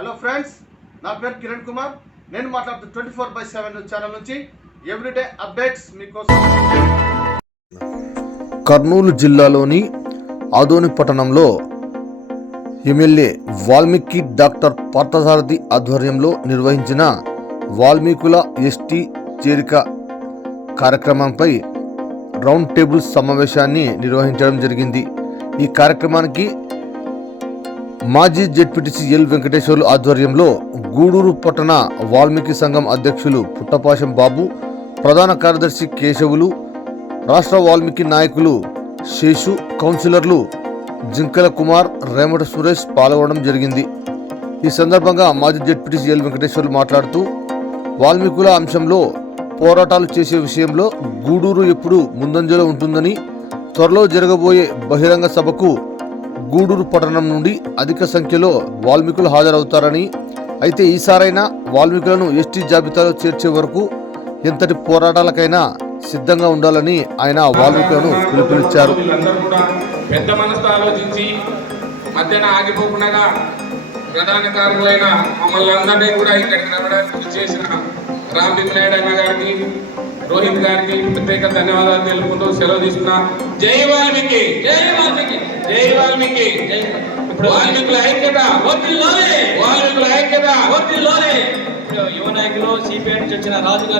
Hello friends నా పేరు కిరణ్ కుమార్. నేను మాట్లాడుతూ twenty four by seven channel నుంచి ఎవ్రీడే అప్డేట్స్ మీకోసం. కర్నూలు జిల్లాలోని ఆదోని పట్టణంలో ఎమ్మెల్యే వాల్మీకి డాక్టర్ పార్థసారథి ఆధ్వర్యంలో నిర్వహించిన వాల్మీకుల ఎస్టీ చేరిక కార్యక్రమంపై రౌండ్ టేబుల్ సమావేశాన్ని నిర్వహించడం జరిగింది. ఈ కార్యక్రమానికి మాజీ జెడ్పీటీసీ ఎల్ వెంకటేశ్వర్లు ఆధ్వర్యంలో గూడూరు పట్టణ వాల్మీకి సంఘం అధ్యక్షులు పుట్టపాశం బాబు ప్రధాన కార్యదర్శి కేశవులు రాష్ట్ర వాల్మీకి నాయకులు శేషు కౌన్సిలర్లు జింకల కుమార్ రేమట సురేష్ పాల్గొనడం జరిగింది. ఈ సందర్భంగా మాజీ జెడ్పీటీసీ ఎల్ వెంకటేశ్వర్లు మాట్లాడుతూ వాల్మీకుల అంశంలో పోరాటాలు చేసే విషయంలో గూడూరు ఎప్పుడు ముందంజలో ఉంటుందని త్వరలో జరగబోయే బహిరంగ సభకు గూడూరు పట్టణం నుండి అధిక సంఖ్యలో వాల్మీకులు హాజరవుతారని అయితే ఈసారైనా వాల్మీకులను ఎస్టీ జాబితాలో చేర్చే వరకు ఎంతటి పోరాటాలకైనా సిద్ధంగా ఉండాలని ఆయన వాల్మీకులను పిలుపునిచ్చారు. పెద్ద మనసుతో ఆలోచించి మధ్యన ఆగిపోకుండా ప్రధాన కారకులైన మమ్మల్ని అందరినీ కూడా ఇక్కడికి రావడానికి కృషి చేసిన రామ్ నాయుడు అన్న గారికి రోహిత్ గారికి ప్రత్యేక ధన్యవాదాలు తెలుపుకుంటూ సెలవు తీసుకున్నా. జై వాల్మీకి జై వాల్మీకి జై వాల్మీకి ఇప్పుడు వాల్మీకుల ఐక్యత వాల్మీకుల ఐక్యత. యువ నాయకులు సిపిఐ నుంచి వచ్చిన రాజు గారు